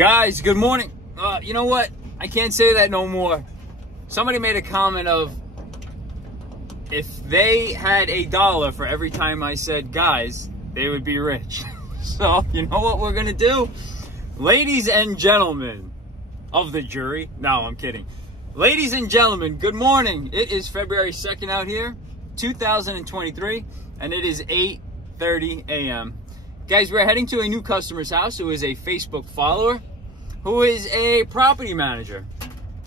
Guys, good morning. You know what? I can't say that no more. Somebody made a comment of, if they had $1 for every time I said guys, they would be rich. So, you know what we're gonna do? Ladies and gentlemen of the jury. No, I'm kidding. Ladies and gentlemen, good morning. It is February 2nd out here, 2023, and it is 8:30 a.m. Guys, we're heading to a new customer's house who is a Facebook follower, who is a property manager,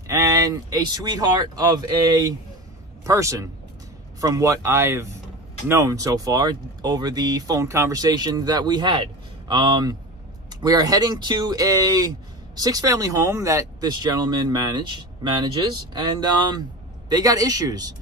and a sweetheart of a person from what I've known so far over the phone conversation that we had. We are heading to a 6-family home that this gentleman manages, and they got issues.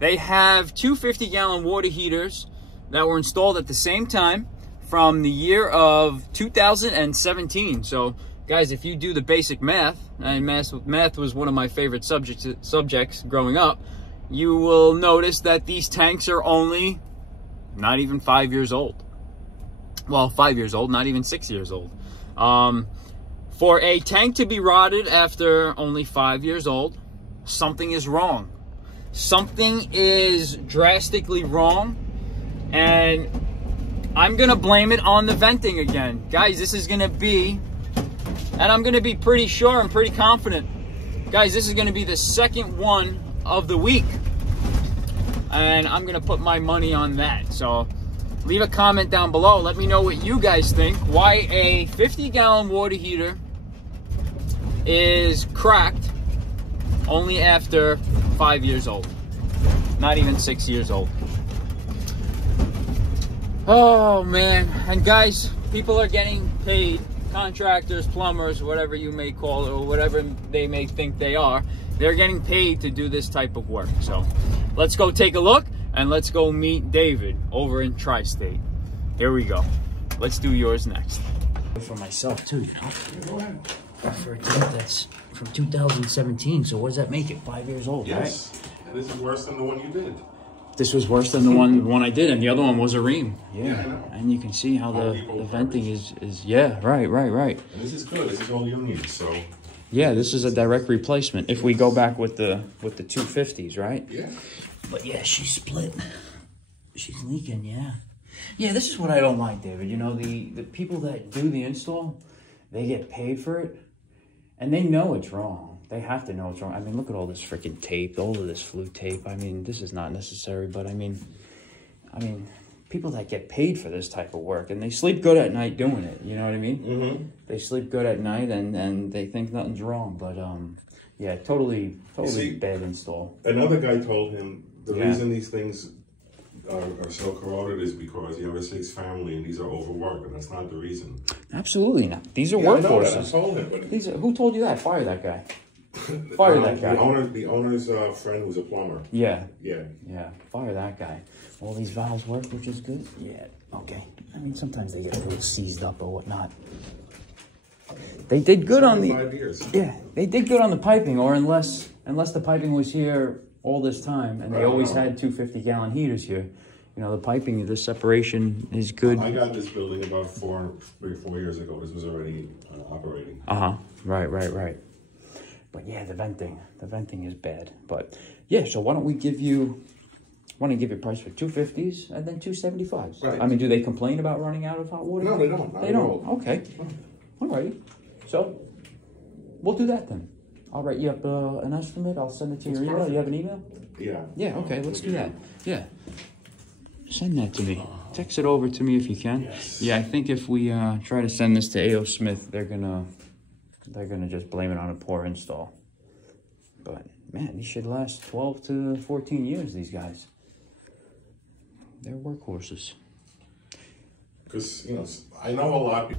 They have two 50-gallon water heaters that were installed at the same time from the year of 2017. So guys, if you do the basic math, and math was one of my favorite subjects growing up, you will notice that these tanks are only not even 5 years old. Well, 5 years old, not even 6 years old. For a tank to be rotted after only 5 years old, something is wrong. Something is drastically wrong, and I'm gonna blame it on the venting again. Guys, this is gonna be, and I'm gonna be pretty sure and pretty confident, guys, this is gonna be the second one of the week, and I'm gonna put my money on that. So leave a comment down below. Let me know what you guys think. Why a 50-gallon water heater is cracked only after 5 years old, not even 6 years old. Oh man. And guys, people are getting paid, contractors, plumbers, whatever you may call it, or whatever they may think they are, they're getting paid to do this type of work. So let's go take a look, and let's go meet David over in Tri-State. Here we go. Let's do yours next. For myself too, you know? For a tank that's from 2017, so what does that make it? 5 years old, yes. Right? And this is worse than the one you did. This was worse than the one I did, and the other one was a ream. Yeah, I know. And you can see how the venting is yeah, right. And this is good. This is all you need, so. Yeah, this is a direct replacement. If we go back with the 250s, right? Yeah. But yeah, she's split. She's leaking, yeah. Yeah, this is what I don't like, David. You know, the people that do the install, they get paid for it, and they know it's wrong. They have to know it's wrong. I mean, look at all this freaking tape, all of this flute tape. I mean, this is not necessary, but I mean, people that get paid for this type of work, and they sleep good at night doing it. You know what I mean? Mm-hmm. They sleep good at night, and they think nothing's wrong. But yeah, totally bad install. Another guy told him the reason these things are so corroded is because you have a 6-family and these are overworked, and that's not the reason. Absolutely not. These are workhorses. I told him. But who told you that? Fire that guy. Fire that guy. The owner's friend who's a plumber. Yeah. Yeah. Yeah. Fire that guy. All these valves work, which is good. Yeah. Okay. I mean, sometimes they get a little seized up or whatnot. They did good on the 5 years. Yeah, they did good on the piping, or unless the piping was here all this time, and they always had two 50-gallon heaters here. You know, the piping, the separation is good. I got this building about 4 years ago. This was already operating. Right. But yeah, the venting is bad. But yeah, so why don't we give you a price for 250s and then 275s? Right. I mean, do they complain about running out of hot water? No, they don't. They don't. Okay. Alrighty. So we'll do that then. I'll write you up an estimate. I'll send it to your email. Perfect. You have an email? Yeah. Yeah. Okay. Let's do that. Yeah. Send that to me. Text it over to me if you can. Yes. Yeah, I think if we try to send this to A.O. Smith, they're gonna just blame it on a poor install. But man, these should last 12 to 14 years. These guys, they're workhorses. Because I know a lot.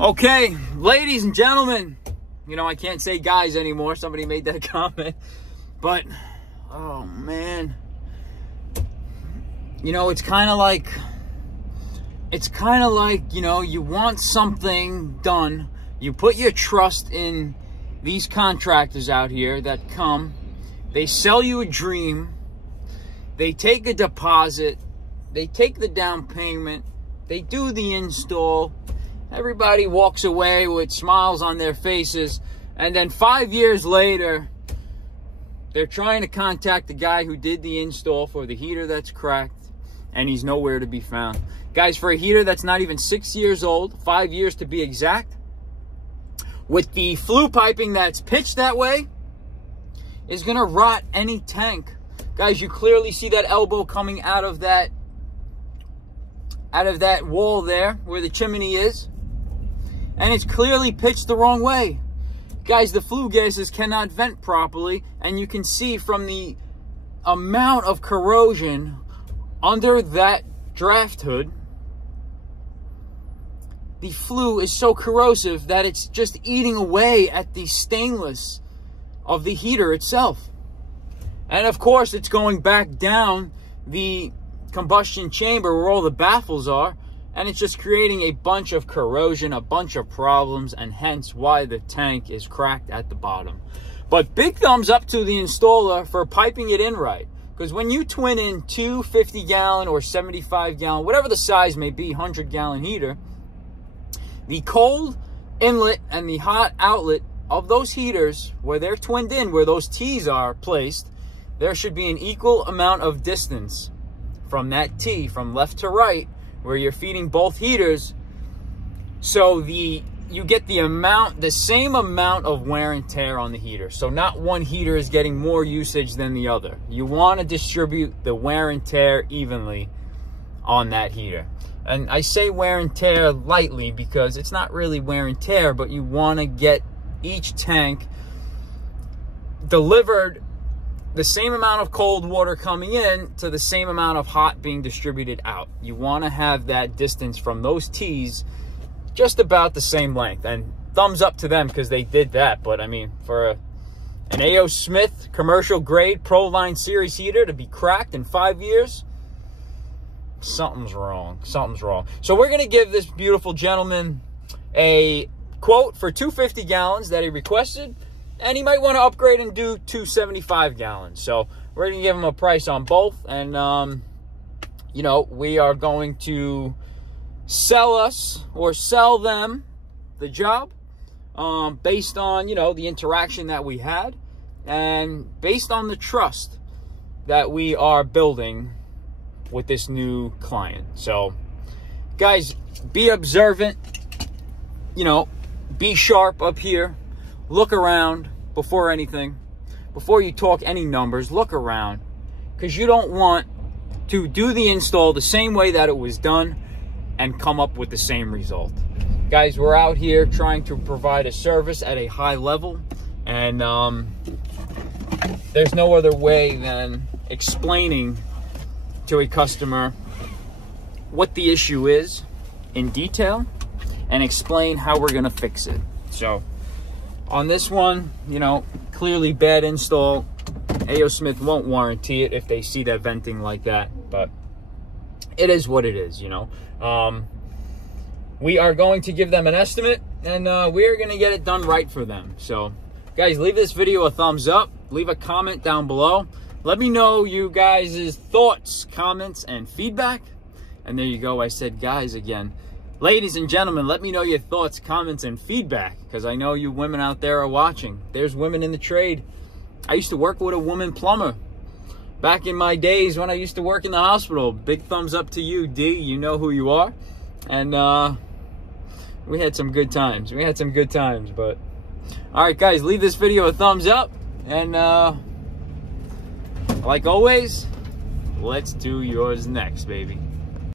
Okay, ladies and gentlemen, I can't say guys anymore. Somebody made that comment, but oh man. It's kind of like, you want something done. You put your trust in these contractors out here that come. They sell you a dream. They take a deposit. They take the down payment. They do the install. Everybody walks away with smiles on their faces. And then 5 years later, they're trying to contact the guy who did the install for the heater that's cracked, and he's nowhere to be found. Guys, for a heater that's not even 6 years old, 5 years to be exact, with the flue piping that's pitched that way, is going to rot any tank. Guys, you clearly see that elbow coming out of that wall there where the chimney is, and it's clearly pitched the wrong way. Guys, the flue gases cannot vent properly, and you can see from the amount of corrosion under that draft hood, the flue is so corrosive that it's just eating away at the stainless of the heater itself. And of course, it's going back down the combustion chamber where all the baffles are, and it's just creating a bunch of corrosion, a bunch of problems, and hence why the tank is cracked at the bottom. But big thumbs up to the installer for piping it in right, because when you twin in two 50-gallon or 75-gallon, whatever the size may be, 100-gallon heater, the cold inlet and the hot outlet of those heaters, where they're twinned in, where those T's are placed, there should be an equal amount of distance from that T, from left to right, where you're feeding both heaters, so you get the same amount of wear and tear on the heater. So not one heater is getting more usage than the other. You want to distribute the wear and tear evenly on that heater. And I say wear and tear lightly because it's not really wear and tear, but you want to get each tank delivered the same amount of cold water coming in to the same amount of hot being distributed out. You want to have that distance from those T's just about the same length. And thumbs up to them because they did that. But I mean, for an A.O. Smith commercial grade Pro Line Series heater to be cracked in 5 years, something's wrong. Something's wrong. So we're going to give this beautiful gentleman a quote for 250 gallons that he requested. And he might want to upgrade and do 275 gallons. So we're going to give him a price on both. And, you know, we are going to sell them the job based on, you know, the interaction that we had. And based on the trust that we are building with this new client. So, guys, be observant. You know, be sharp up here. Look around before anything. Before you talk any numbers, look around. Because you don't want to do the install the same way that it was done and come up with the same result. Guys, we're out here trying to provide a service at a high level. And there's no other way than explaining to a customer what the issue is in detail and explain how we're going to fix it. So, on this one, you know, clearly bad install. A.O. Smith won't warranty it if they see that venting like that, but it is what it is, you know. We are going to give them an estimate, and we are going to get it done right for them. So, guys, leave this video a thumbs up. Leave a comment down below. Let me know you guys' thoughts, comments, and feedback. And there you go. I said guys again. Ladies and gentlemen, let me know your thoughts, comments, and feedback, because I know you women out there are watching. There's women in the trade. I used to work with a woman plumber back in my days when I used to work in the hospital. Big thumbs up to you, D. You know who you are. And we had some good times. But all right, guys, leave this video a thumbs up. And like always, let's do yours next, baby.